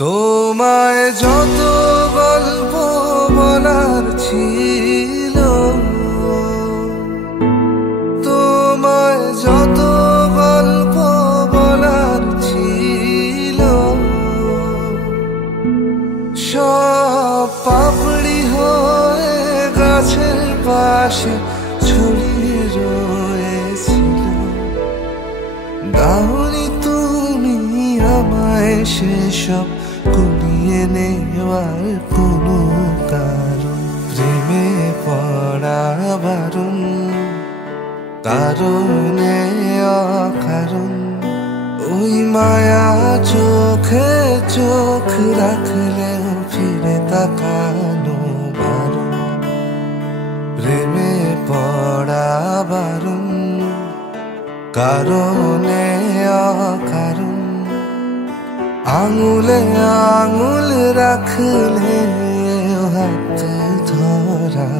তোমায় যত গল্প বলার ছিল, তোমায় যত গল্প বলার ছিল, সব পাপড়ি হয়ে গাছের পাশে ছড়িয়ে রয়েছিল। দাওনি তুমি আমায় সেসব কুড়িয়ে নেওয়ার কোনো কারণ। প্রেমে পড়া বারণ, কারণে অকারণ। ওই মায়া চোখে চোখ রাখলেও ফিরে তাকানো বারণ। প্রেমে পড়া বারণ, কারণে অকারণ। আঙুলে আঙুল রাখলে হাত ধরা